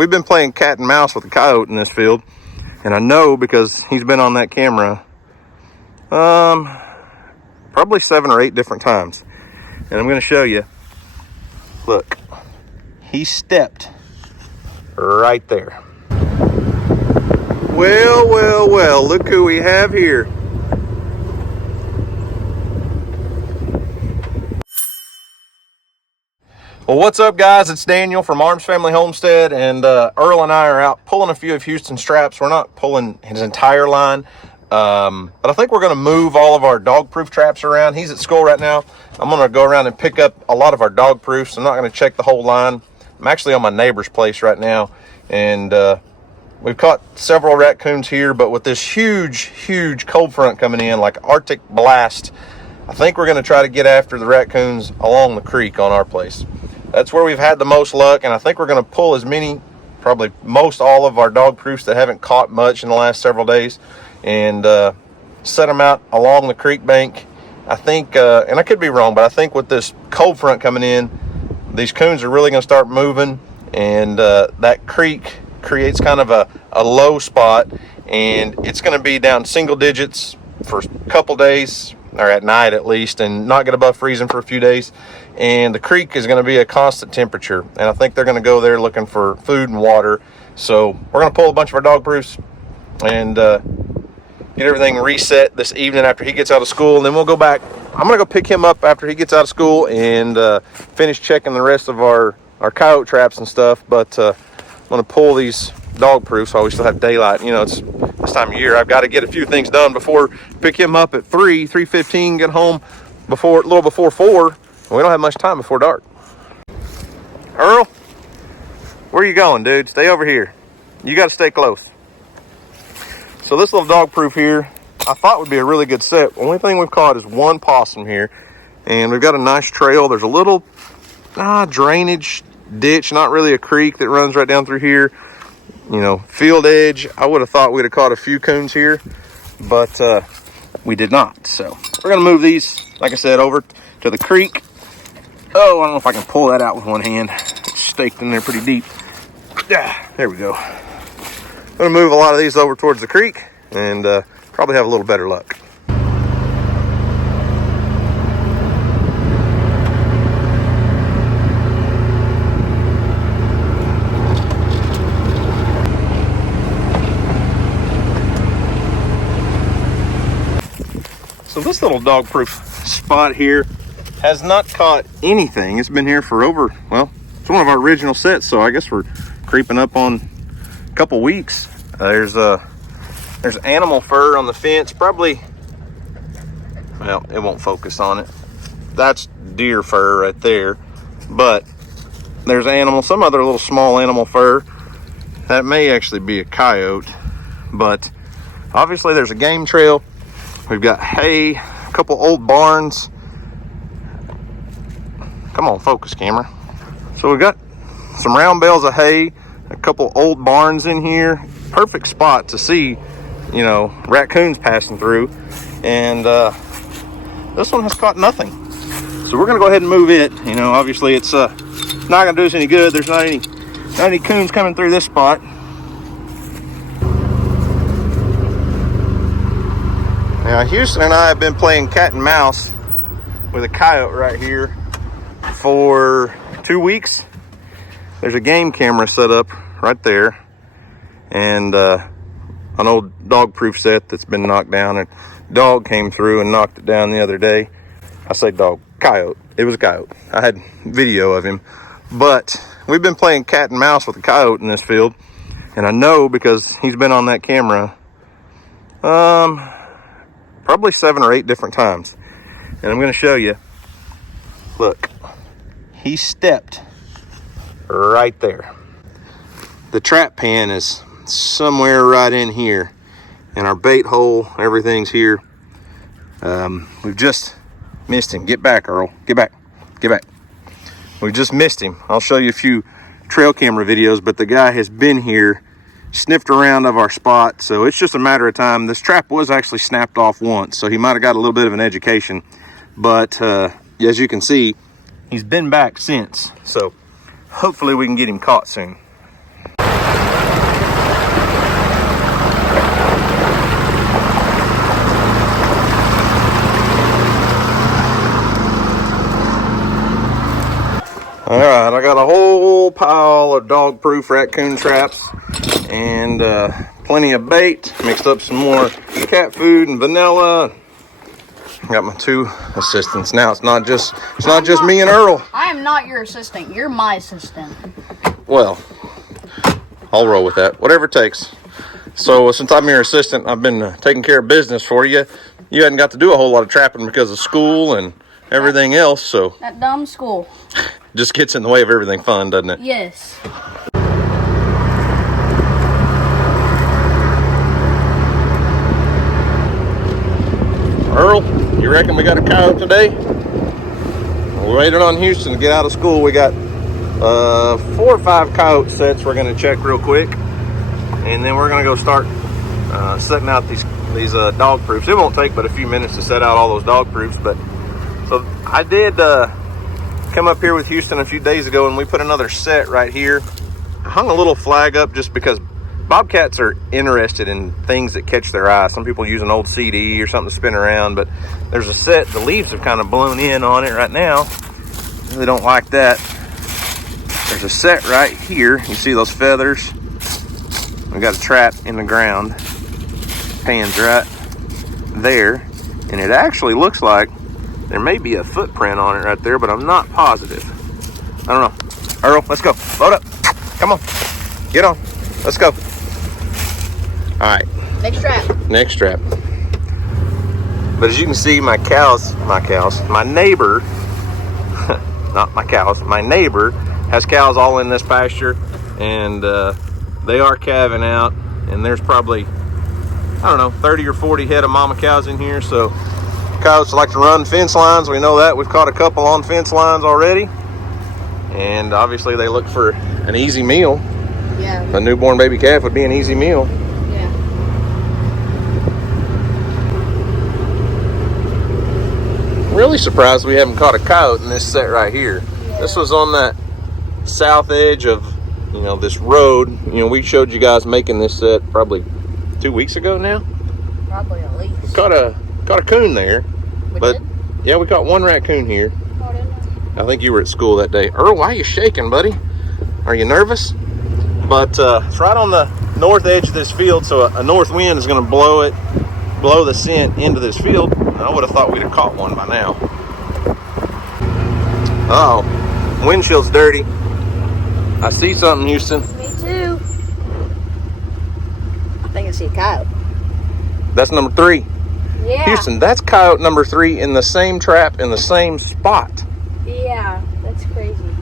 we've been playing cat and mouse with the coyote in this field, and I know because he's been on that camera probably 7 or 8 different times. And I'm going to show you. Look, he stepped right there. Well, well, well, look who we have here. Well, what's up, guys? It's Daniel from Arms Family Homestead, and Earl and I are out pulling a few of Houston's traps. We're not pulling his entire line, but I think we're going to move all of our dog-proof traps around. He's at school right now. I'm going to go around and pick up a lot of our dog-proofs. I'm not going to check the whole line. I'm actually on my neighbor's place right now, and we've caught several raccoons here, but with this huge cold front coming in, like Arctic blast, I think we're going to try to get after the raccoons along the creek on our place. That's where we've had the most luck, and I think we're going to pull as many, probably most all of our dog proofs that haven't caught much in the last several days, and set them out along the creek bank. I think, and I could be wrong, but I think with this cold front coming in, these coons are really going to start moving, and that creek creates kind of a low spot, and it's going to be down single digits for a couple days, or at night at least, and not get above freezing for a few days. And the creek is going to be a constant temperature, and I think they're going to go there looking for food and water. So we're going to pull a bunch of our dog proofs and get everything reset this evening after he gets out of school, and then we'll go back. I'm going to go pick him up after he gets out of school and finish checking the rest of our coyote traps and stuff. But I'm going to pull these dog proofs while we still have daylight. You know, it's this time of year. I've got to get a few things done before pick him up at 3:15, get home a little before 4. We don't have much time before dark. Earl, where are you going, dude? Stay over here. You got to stay close. So this little dog proof here, I thought would be a really good set. The only thing we've caught is one possum here, and we've got a nice trail. There's a little drainage ditch, not really a creek, that runs right down through here. You know, field edge. I would have thought we'd have caught a few coons here, but we did not. So we're gonna move these, like I said, over to the creek. Oh, I don't know if I can pull that out with one hand. It's staked in there pretty deep. Yeah, there we go. I'm gonna move a lot of these over towards the creek and probably have a little better luck. So this little dog-proof spot here has not caught anything. It's been here for over, well, it's one of our original sets, so I guess we're creeping up on a couple weeks. There's animal fur on the fence, probably, well, it won't focus on it. That's deer fur right there, but there's some other little small animal fur. That may actually be a coyote, but obviously there's a game trail. We've got hay, a couple old barns. Come on, focus, camera. So we've got some round bales of hay, a couple old barns in here. Perfect spot to see, you know, raccoons passing through. And this one has caught nothing. So we're gonna go ahead and move it. You know, obviously it's not gonna do us any good. There's not any coons coming through this spot. Now, Houston and I have been playing cat and mouse with a coyote right here for 2 weeks. There's a game camera set up right there, and an old dog-proof set that's been knocked down. And dog came through and knocked it down the other day. I say dog, coyote. It was a coyote. I had video of him. But we've been playing cat and mouse with a coyote in this field, and I know because he's been on that camera probably 7 or 8 different times. And I'm going to show you. Look, he stepped right there. The trap pan is somewhere right in here, and our bait hole, everything's here. We've just missed him. Get back, Earl. Get back. We just missed him. I'll show you a few trail camera videos, but the guy has been here, sniffed around of our spot, so it's just a matter of time. This trap was actually snapped off once, so he might have got a little bit of an education, but as you can see, he's been back since, so hopefully we can get him caught soon. All right, I got a whole pile of dog-proof raccoon traps and plenty of bait. Mixed up some more cat food and vanilla. Got my 2 assistants now. It's not just me and Earl. I am not your assistant. You're my assistant. Well, I'll roll with that. Whatever it takes. So since I'm your assistant, I've been taking care of business for you. You hadn't got to do a whole lot of trapping because of school and everything else. So that dumb school just gets in the way of everything fun, doesn't it? Yes. Earl, you reckon we got a coyote today? We're waiting on Houston to get out of school. We got 4 or 5 coyote sets we're going to check real quick, and then we're going to go start setting out these dog proofs. It won't take but a few minutes to set out all those dog proofs. But so I did come up here with Houston a few days ago, and we put another set right here. I hung a little flag up just because bobcats are interested in things that catch their eye. Some people use an old CD or something to spin around, but there's a set. The leaves have kind of blown in on it right now. Really don't like that. There's a set right here. You see those feathers? We got a trap in the ground. Pans right there, and it actually looks like there may be a footprint on it right there, but I'm not positive. I don't know. Earl, let's go. Load up. Come on. Get on. Let's go. All right. Next trap. Next trap. But as you can see, my neighbor, not my cows, my neighbor has cows all in this pasture, and they are calving out, and there's probably, I don't know, 30 or 40 head of mama cows in here. So coyotes like to run fence lines. We know that. We've caught a couple on fence lines already, and obviously they look for an easy meal. Yeah. A newborn baby calf would be an easy meal. Yeah. Really surprised we haven't caught a coyote in this set right here. Yeah. This was on that south edge of, this road. We showed you guys making this set probably 2 weeks ago now. Probably at least. We caught a coon there. We did? Yeah, we caught 1 raccoon here. Oh, didn't I? I think you were at school that day. Earl, why are you shaking, buddy? Are you nervous? But it's right on the north edge of this field, so a north wind is going to blow the scent into this field. I would have thought we'd have caught one by now. Uh-oh, windshield's dirty. I see something, Houston. Me too. I think I see a coyote. That's number 3. Yeah. Houston, that's coyote number 3 in the same trap in the same spot. Yeah, that's crazy.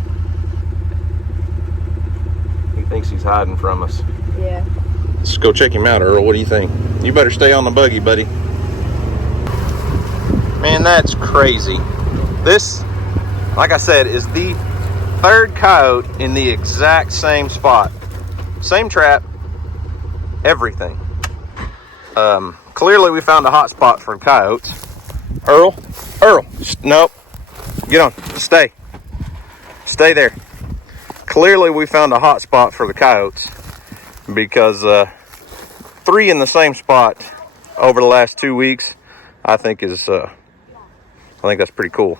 He thinks he's hiding from us. Yeah. Let's go check him out, Earl. What do you think? You better stay on the buggy, buddy. Man, that's crazy. This, like I said, is the 3rd coyote in the exact same spot. Same trap, everything. Clearly we found a hot spot for coyotes. Earl, nope. Get on, stay there. Clearly we found a hot spot for the coyotes, because 3 in the same spot over the last 2 weeks, I think that's pretty cool.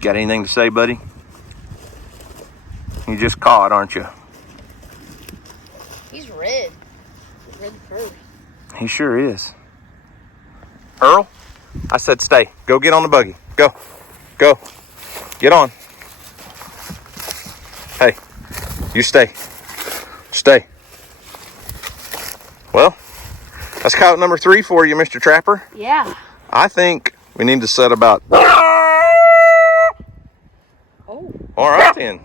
Got anything to say, buddy? You just caught, aren't you? He's red. He's red first. He sure is. Earl, I said stay. Go get on the buggy. Go. Get on. Hey, you stay. Well, that's coyote number 3 for you, Mr. Trapper. Yeah. I think we need to set about... Oh. All right, then.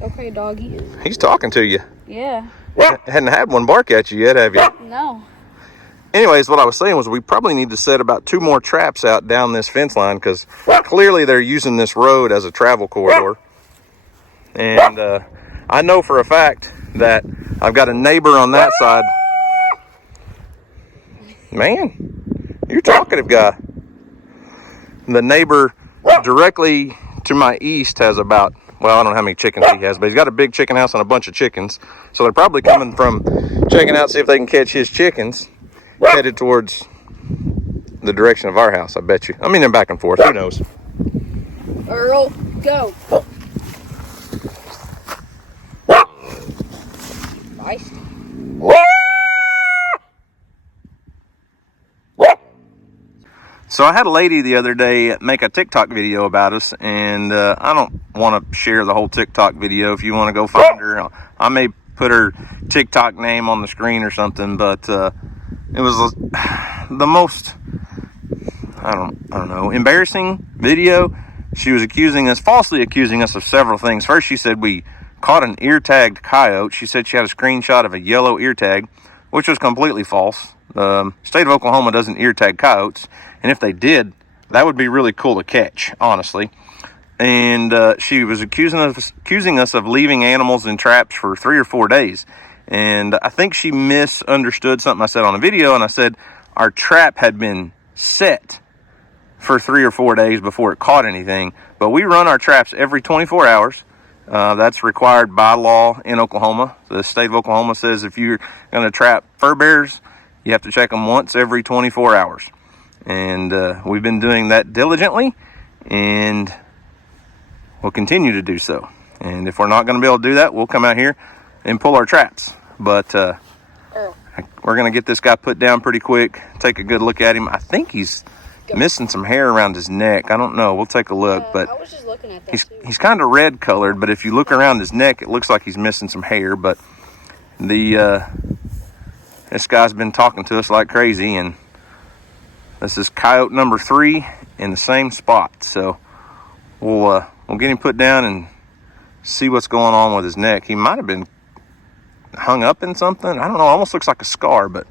Okay, doggy. He's talking to you. Yeah. Hadn't had one bark at you yet, have you? No. Anyways, what I was saying was we probably need to set about 2 more traps out down this fence line, because clearly they're using this road as a travel corridor. And I know for a fact that I've got a neighbor on that side. Man, you're a talkative guy. The neighbor directly to my east has about Well, I don't know how many chickens he has, but he's got a big chicken house and a bunch of chickens. So they're probably coming from checking out, see if they can catch his chickens, headed towards the direction of our house, I bet you. I mean, they're back and forth. Who knows? Earl, go. Feisty. So I had a lady the other day make a TikTok video about us, and I don't want to share the whole TikTok video. If you want to go find her, I may put her TikTok name on the screen or something, but it was the most, I don't know, embarrassing video. She was falsely accusing us of several things. First, she said we caught an ear-tagged coyote. She said she had a screenshot of a yellow ear tag, which was completely false. The state of Oklahoma doesn't ear tag coyotes, and if they did, that would be really cool to catch, honestly. And she was accusing us of leaving animals in traps for 3 or 4 days. And I think she misunderstood something I said on the video, and I said our trap had been set for 3 or 4 days before it caught anything. But we run our traps every 24 hours. That's required by law in Oklahoma. The state of Oklahoma says if you're going to trap fur bears, you have to check them once every 24 hours. And we've been doing that diligently, and we'll continue to do so. And if we're not going to be able to do that, we'll come out here and pull our traps. But we're going to get this guy put down pretty quick, take a good look at him. I think he's missing some hair around his neck. I don't know. We'll take a look. But I was just looking at that he's kind of red colored, but if you look around his neck, it looks like he's missing some hair. But this guy's been talking to us like crazy, and this is coyote number 3 in the same spot. So we'll get him put down and see what's going on with his neck. He might have been hung up in something. I don't know. Almost looks like a scar, but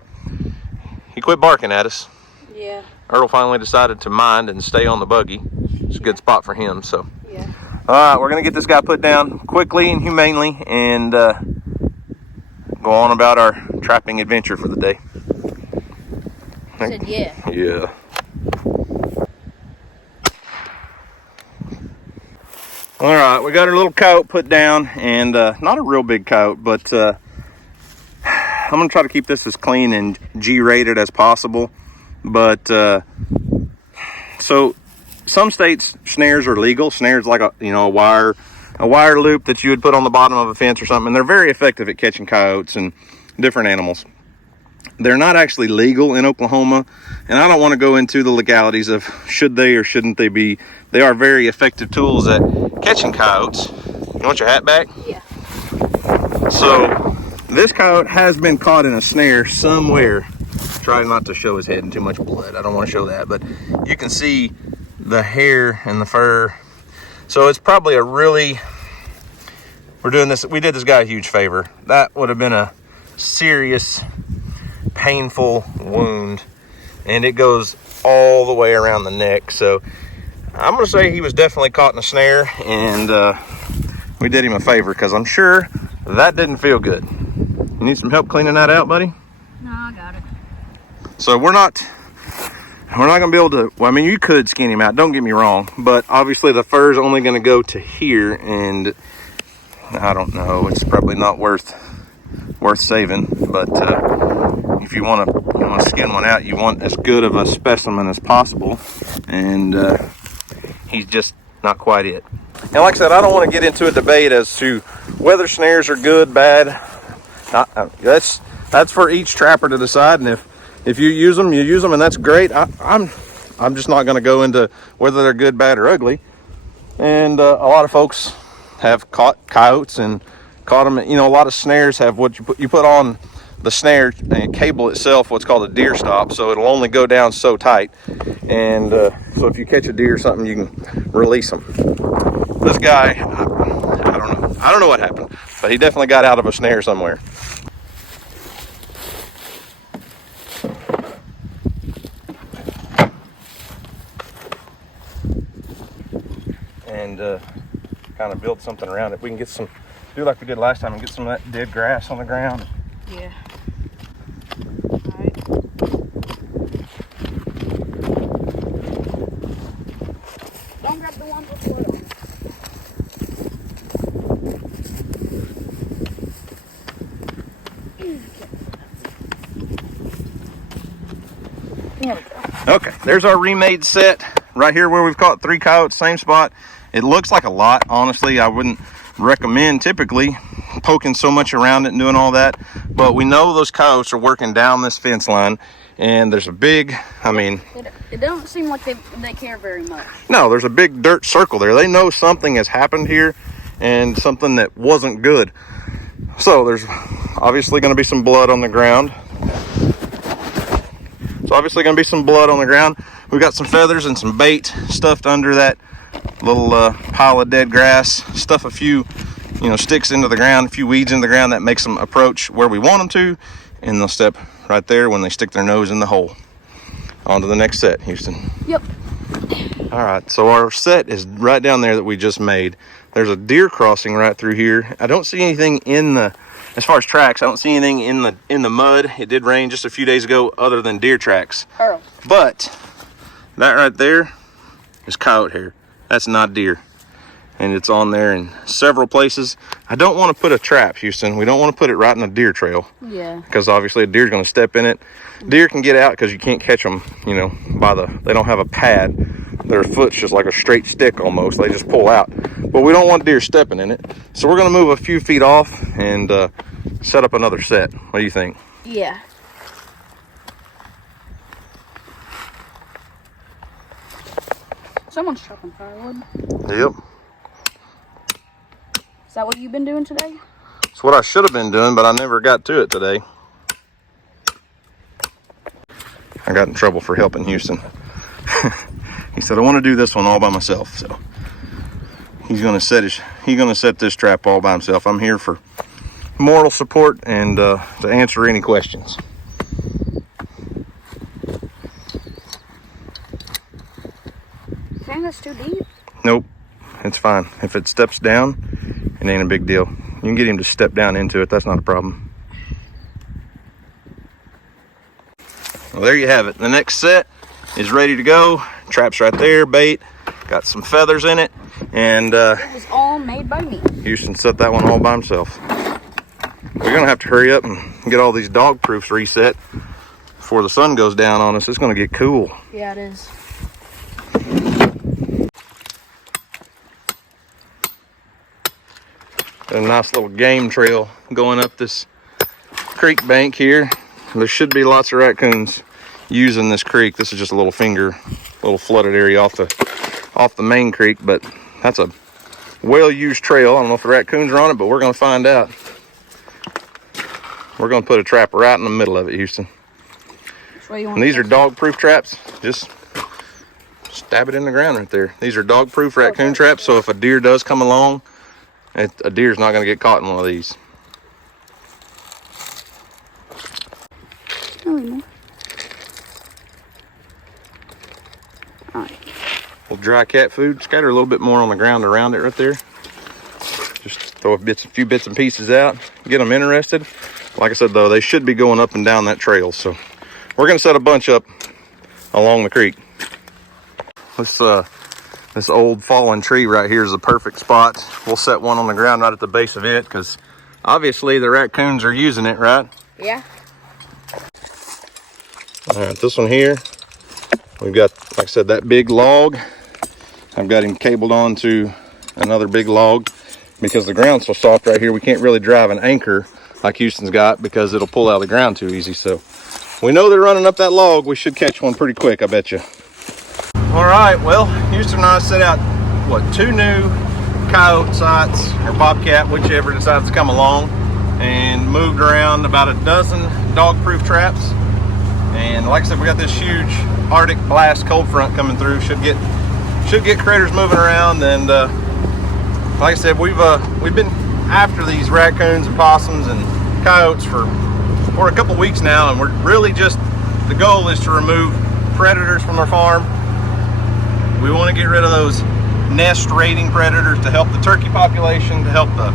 he quit barking at us. Yeah. Earl finally decided to mind and stay on the buggy. It's a good spot for him. So, yeah. All right, we're gonna get this guy put down quickly and humanely, and go on about our trapping adventure for the day. I said yeah. Yeah. All right, we got our little coyote put down, and not a real big coyote, but I'm gonna try to keep this as clean and G-rated as possible. But so some states snares are legal. Snares like a wire loop that you would put on the bottom of a fence or something. And they're very effective at catching coyotes and different animals. They're not actually legal in Oklahoma, and I don't want to go into the legalities of should they or shouldn't they be. They are very effective tools at catching coyotes. You want your hat back? Yeah. So this coyote has been caught in a snare somewhere. Try not to show his head and too much blood. I don't want to show that, but you can see the hair and the fur. So it's probably we did this guy a huge favor. That would have been a serious, painful wound, and it goes all the way around the neck. So I'm gonna say he was definitely caught in a snare, and we did him a favor, because I'm sure that didn't feel good. You need some help cleaning that out, buddy? No, I got it. So we're not gonna be able to, well, I mean, you could skin him out, don't get me wrong, but obviously the fur is only gonna go to here, and I don't know, it's probably not worth saving. But if you want to skin one out, you want as good of a specimen as possible, and he's just not quite it. And like I said, I don't want to get into a debate as to whether snares are good, bad. That's for each trapper to decide, and if you use them, you use them, and that's great. I'm just not going to go into whether they're good, bad, or ugly. And a lot of folks have caught coyotes and caught them. You know, a lot of snares have what you put on the snare and cable itself, what's called a deer stop, so it'll only go down so tight. And so if you catch a deer or something, you can release them. This guy, I don't know what happened, but he definitely got out of a snare somewhere. And kind of build something around it. We can do like we did last time and get some of that dead grass on the ground. Yeah. All right. Don't grab the one with blood on it. There we go. Okay, there's our remade set right here where we've caught 3 coyotes, same spot. It looks like a lot. Honestly, I wouldn't recommend typically poking so much around it and doing all that, but we know those coyotes are working down this fence line, and there's a big, I mean, it don't seem like they care very much. No, there's a big dirt circle there. They know something has happened here and something that wasn't good. So there's obviously going to be some blood on the ground. We've got some feathers and some bait stuffed under that little pile of dead grass. Stuff a few, sticks into the ground, a few weeds into the ground that makes them approach where we want them to, and they'll step right there when they stick their nose in the hole. On to the next set, Houston. Yep. All right, so our set is right down there that we just made. There's a deer crossing right through here. I don't see anything as far as tracks, I don't see anything in the mud. It did rain just a few days ago other than deer tracks. Earl. But that right there is coyote hair. That's not deer. And it's on there in several places. I don't want to put a trap, Houston. We don't want to put it right in a deer trail. Yeah. Because obviously a deer's going to step in it. Deer can get out because you can't catch them, they don't have a pad. Their foot's just like a straight stick almost. They just pull out. But we don't want deer stepping in it. So we're going to move a few feet off and set up another set. What do you think? Yeah. Someone's chopping firewood. Yep. Is that what you've been doing today? It's what I should have been doing, but I never got to it today. I got in trouble for helping Houston. He said, I want to do this one all by myself. So he's going to set this trap all by himself. I'm here for moral support and to answer any questions. Dang, that's too deep. Nope, it's fine. If it steps down, it ain't a big deal. You can get him to step down into it. That's not a problem. Well, there you have it. The next set is ready to go. Trap's right there, bait. Got some feathers in it. And it was all made by me. Houston set that one all by himself. We're going to have to hurry up and get all these dog proofs reset before the sun goes down on us. It's going to get cool. Yeah, it is. A nice little game trail going up this creek bank here. There should be lots of raccoons using this creek. This is just a little flooded area off the main creek, but that's a well-used trail. I don't know if the raccoons are on it, but we're going to find out. We're going to put a trap right in the middle of it, Houston. And these are dog-proof traps. Just stab it in the ground right there. These are dog-proof raccoon traps, so if a deer does come along, a deer's not going to get caught in one of these. Little dry cat food. Scatter a little bit more on the ground around it right there. Just throw a few bits and pieces out. Get them interested. Like I said, though, they should be going up and down that trail. So we're going to set a bunch up along the creek. This old fallen tree right here is the perfect spot. We'll set one on the ground right at the base of it because obviously the raccoons are using it, right? Yeah. All right, this one here, we've got, like I said, that big log. I've got him cabled onto another big log because the ground's so soft right here, we can't really drive an anchor like Houston's got because it'll pull out of the ground too easy. So we know they're running up that log. We should catch one pretty quick, I bet you. All right, well, Houston and I set out, 2 new coyote sites, or bobcat, whichever decides to come along, and moved around about a dozen dog-proof traps. And like I said, we got this huge Arctic blast cold front coming through. Should get critters moving around. And like I said, we've been after these raccoons and possums and coyotes for a couple weeks now, and we're really just, the goal is to remove predators from our farm. We want to get rid of those nest raiding predators to help the turkey population, to help the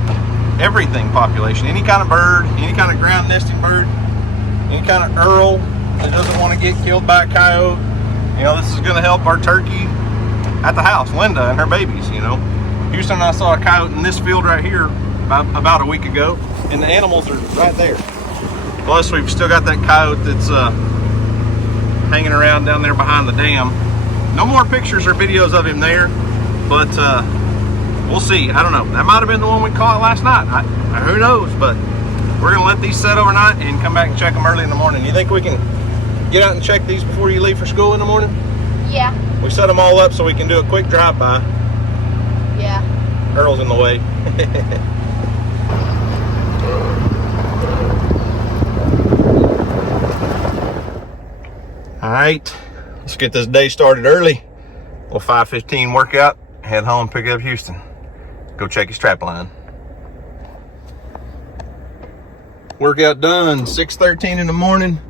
everything population. Any kind of bird, any kind of ground nesting bird, any kind of earl that doesn't want to get killed by a coyote. This is going to help our turkey at the house, Linda and her babies. Houston and I saw a coyote in this field right here about a week ago, and the animals are right there. Plus, we've still got that coyote that's hanging around down there behind the dam. No more pictures or videos of him there, but we'll see. I don't know. That might have been the one we caught last night. Who knows? But we're gonna let these set overnight and come back and check them early in the morning. You think we can get out and check these before you leave for school in the morning? Yeah. We set them all up so we can do a quick drive-by. Yeah. Earl's in the way. All right, let's get this day started early. Little 5:15 workout, head home, pick up Houston. Go check his trap line. Workout done, 6:13 in the morning.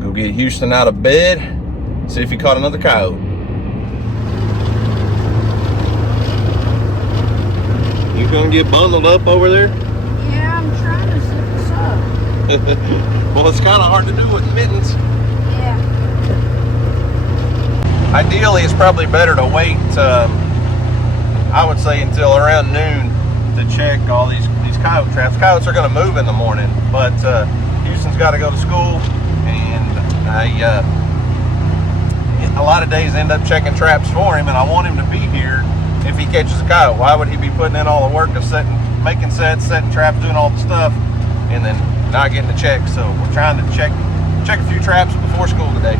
Go get Houston out of bed, see if he caught another coyote. You gonna get bundled up over there? Yeah, I'm trying to zip this up. Well, it's kind of hard to do with mittens. Yeah. Ideally, it's probably better to wait, I would say, until around noon to check all these coyote traps. Coyotes are going to move in the morning, but Houston's got to go to school, and a lot of days end up checking traps for him, and I want him to be here if he catches a coyote. Why would he be putting in all the work of making sets, setting traps, doing all the stuff, and then not getting to check? So we're trying to check a few traps before school today.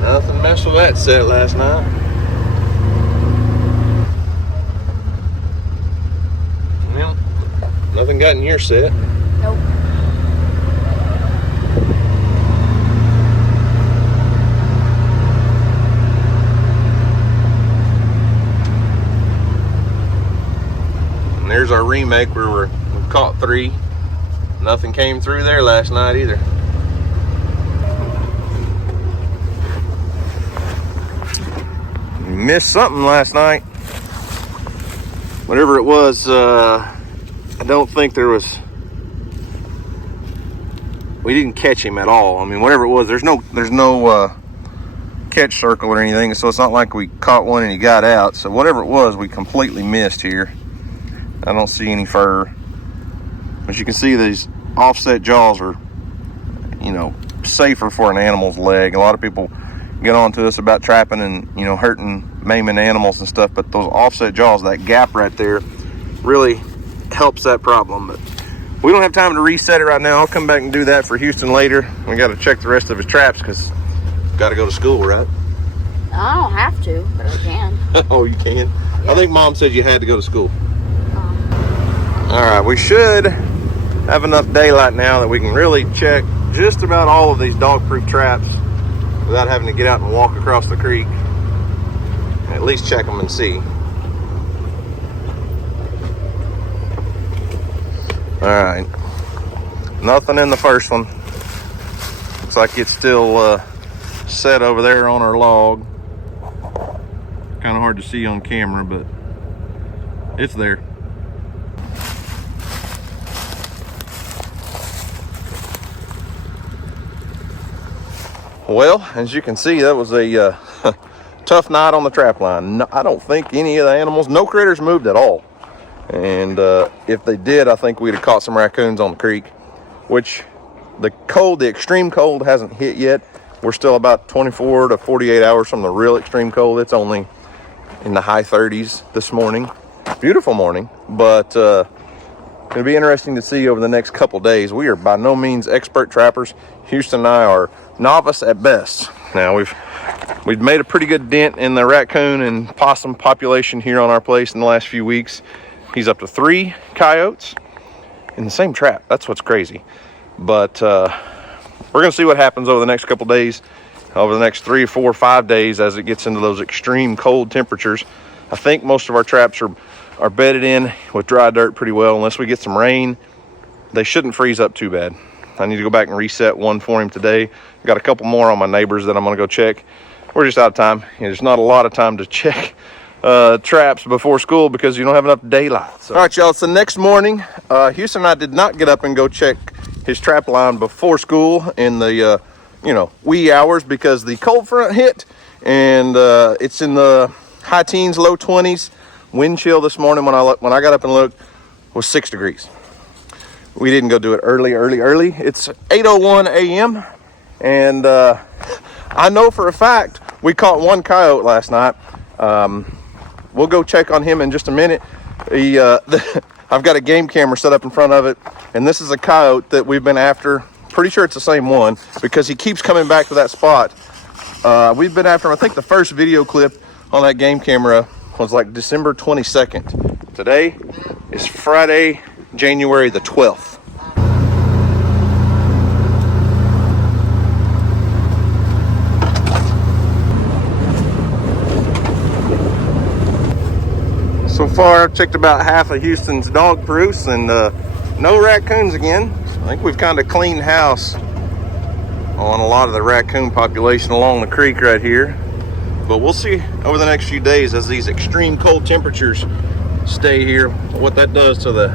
Nothing messed with that set last night. Well, nothing got in your set. Nope. And there's our remake where we caught 3. Nothing came through there last night either. Missed something last night. Whatever it was, I don't think there was. We didn't catch him at all. I mean, whatever it was, there's no catch circle or anything, so it's not like we caught one and he got out. So whatever it was, we completely missed here. I don't see any fur. As you can see, these offset jaws are, safer for an animal's leg. A lot of people get on to us about trapping and, hurting, maiming animals and stuff, but those offset jaws, that gap right there, really helps that problem. But we don't have time to reset it right now. I'll come back and do that for Houston later. We got to check the rest of his traps because got to go to school, right? I don't have to, but I can. Oh, you can? Yeah. I think Mom said you had to go to school. All right, we should have enough daylight now that we can really check just about all of these dog-proof traps without having to get out and walk across the creek. At least check them and see. All right, nothing in the first one. Looks like it's still set over there on our log. Kind of hard to see on camera, but it's there. Well, as you can see, that was a tough night on the trap line. No, I don't think any of the animals, no critters moved at all. And if they did, I think we'd have caught some raccoons on the creek, which the extreme cold hasn't hit yet. We're still about 24 to 48 hours from the real extreme cold. It's only in the high 30s this morning. Beautiful morning, but it'll be interesting to see over the next couple days. We are by no means expert trappers. Houston and I are novice at best. Now we've made a pretty good dent in the raccoon and possum population here on our place in the last few weeks. He's up to 3 coyotes in the same trap. That's what's crazy. But we're gonna see what happens over the next couple days, over the next 3, 4, 5 days as it gets into those extreme cold temperatures. I think most of our traps are bedded in with dry dirt pretty well. Unless we get some rain, they shouldn't freeze up too bad. I need to go back and reset one for him today. Got a couple more on my neighbors that I'm gonna go check. We're just out of time. There's not a lot of time to check traps before school because you don't have enough daylight. So. All right, y'all, it's the next morning. Houston and I did not get up and go check his trap line before school in the you know, wee hours because the cold front hit, and it's in the high teens, low 20s. Wind chill this morning when I got up and looked was 6 degrees. We didn't go do it early. It's 8:01 a.m. and I know for a fact we caught one coyote last night. We'll go check on him in just a minute. I've got a game camera set up in front of it, and this is a coyote that we've been after. Pretty sure it's the same one because he keeps coming back to that spot. We've been after him. I think the first video clip on that game camera was like December 22nd. Today is Friday, January the 12th. So far, I've checked about half of Houston's dog proofs and no raccoons again. I think we've kind of cleaned house on a lot of the raccoon population along the creek right here. But we'll see over the next few days as these extreme cold temperatures stay here, what that does to the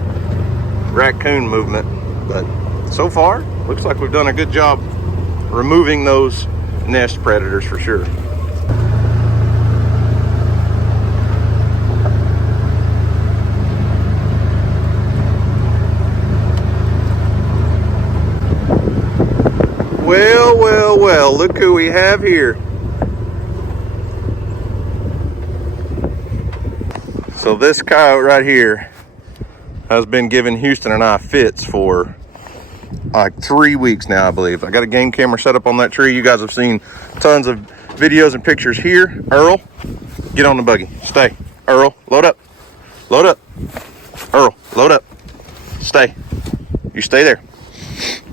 raccoon movement. But so far, looks like we've done a good job removing those nest predators for sure. Well, look who we have here. So this coyote right here has been giving Houston and I fits for like 3 weeks now, I believe. I got a game camera set up on that tree. You guys have seen tons of videos and pictures here. Earl, get on the buggy. Stay. Earl, load up. Load up. Earl, load up. Stay. You stay there.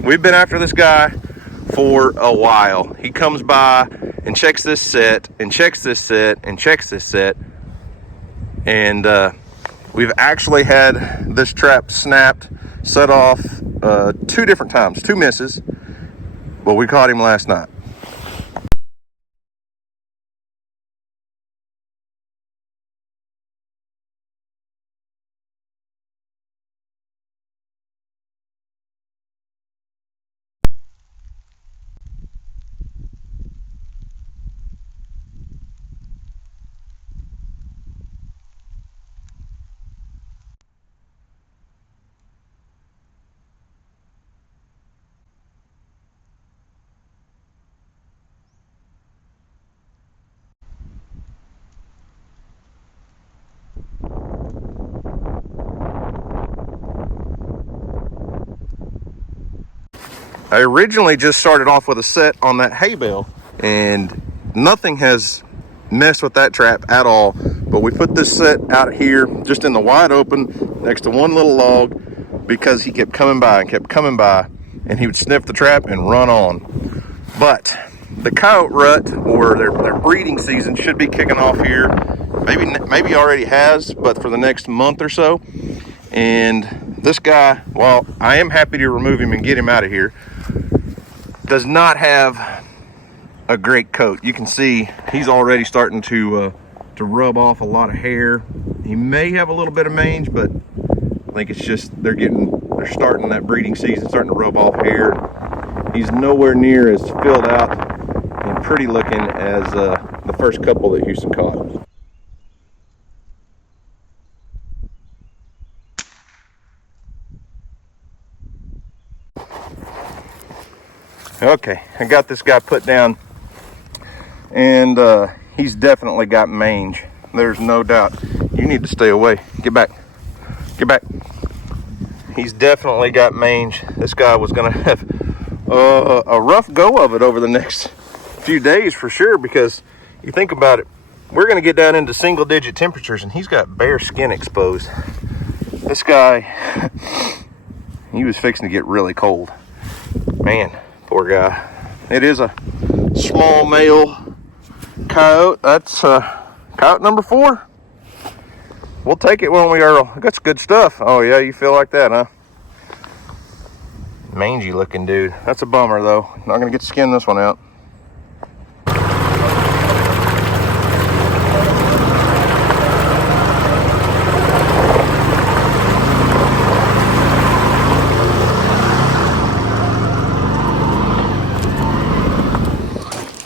We've been after this guy for a while. He comes by and checks this set and checks this set and checks this set. And we've actually had this trap snapped, set off 2 different times, 2 misses, but we caught him last night. I originally just started off with a set on that hay bale, and nothing has messed with that trap at all. But we put this set out here just in the wide open next to one little log because he kept coming by and kept coming by, and he would sniff the trap and run on. But the coyote rut, or their breeding season, should be kicking off here. Maybe already has, but for the next month or so. And this guy, while I am happy to remove him and get him out of here, does not have a great coat. You can see he's already starting to rub off a lot of hair. He may have a little bit of mange, but I think it's just they're starting that breeding season, starting to rub off hair. He's nowhere near as filled out and pretty looking as the first couple that Houston caught. Okay, I got this guy put down, and he's definitely got mange. There's no doubt. You need to stay away. Get back. Get back. He's definitely got mange. This guy was going to have a rough go of it over the next few days for sure, because you think about it, we're going to get down into single-digit temperatures, and he's got bare skin exposed. This guy, he was fixing to get really cold. Man. Poor guy. It is a small male coyote. That's coyote number 4. We'll take it, won't we, Earl? That's good stuff. Oh yeah, you feel like that, huh? Mangy looking dude. That's a bummer though. Not gonna get to skin this one out.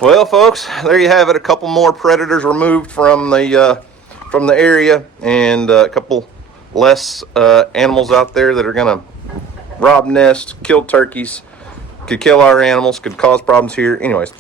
Well, folks, there you have it. A couple more predators removed from the area, and a couple less animals out there that are gonna rob nests, kill turkeys, could kill our animals, could cause problems here. Anyways,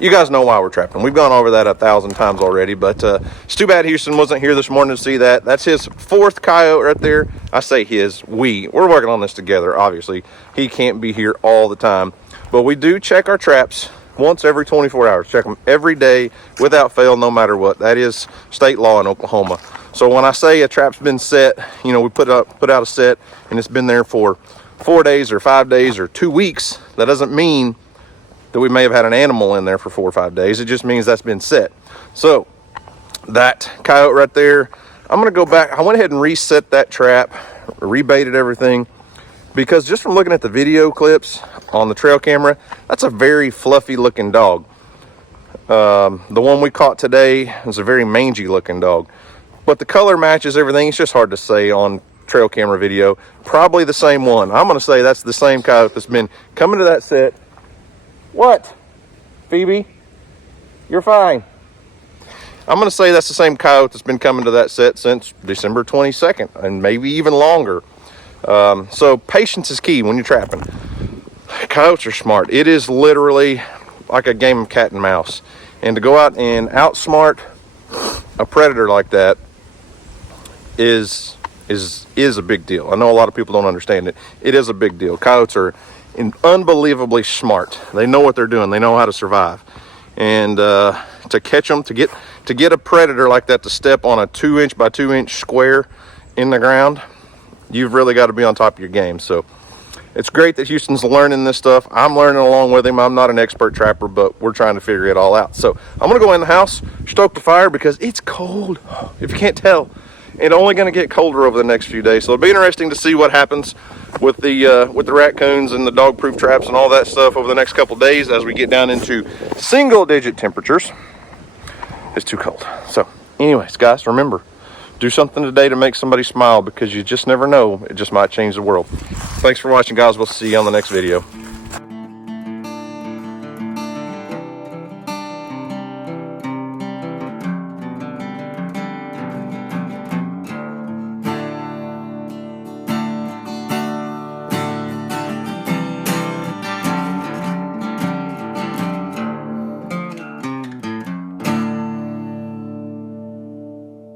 you guys know why we're trapping. We've gone over that 1,000 times already, but it's too bad Houston wasn't here this morning to see that. That's his 4th coyote right there. I say his, we're working on this together, obviously. He can't be here all the time, but we do check our traps once every 24 hours. Check them every day without fail, no matter what. That is state law in Oklahoma. So when I say a trap's been set, you know, we put out a set and it's been there for 4 days or 5 days or 2 weeks, that doesn't mean that we may have had an animal in there for 4 or 5 days. It just means that's been set. So that coyote right there, I'm gonna go back. I went ahead and reset that trap, rebaited everything, because just from looking at the video clips on the trail camera, that's a very fluffy looking dog. The one we caught today is a very mangy looking dog, but the color matches everything. It's just hard to say on trail camera video. Probably the same one. I'm gonna say that's the same coyote that's been coming to that set. What? Phoebe? You're fine. I'm gonna say that's the same coyote that's been coming to that set since December 22nd, and maybe even longer. So patience is key when you're trapping. Coyotes are smart. It is literally like a game of cat and mouse. And to go out and outsmart a predator like that is a big deal. I know a lot of people don't understand it. It is a big deal. Coyotes are unbelievably smart. They know what they're doing. They know how to survive. And to catch them, to get a predator like that to step on a 2-inch by 2-inch square in the ground, you've really got to be on top of your game. So it's great that Houston's learning this stuff. I'm learning along with him. I'm not an expert trapper, but we're trying to figure it all out. So I'm gonna go in the house, stoke the fire, because it's cold. If you can't tell, it's only gonna get colder over the next few days. So it'll be interesting to see what happens with the raccoons and the dog-proof traps and all that stuff over the next couple days as we get down into single-digit temperatures. It's too cold. So anyways, guys, remember, do something today to make somebody smile, because you just never know. It just might change the world. Thanks for watching, guys. We'll see you on the next video.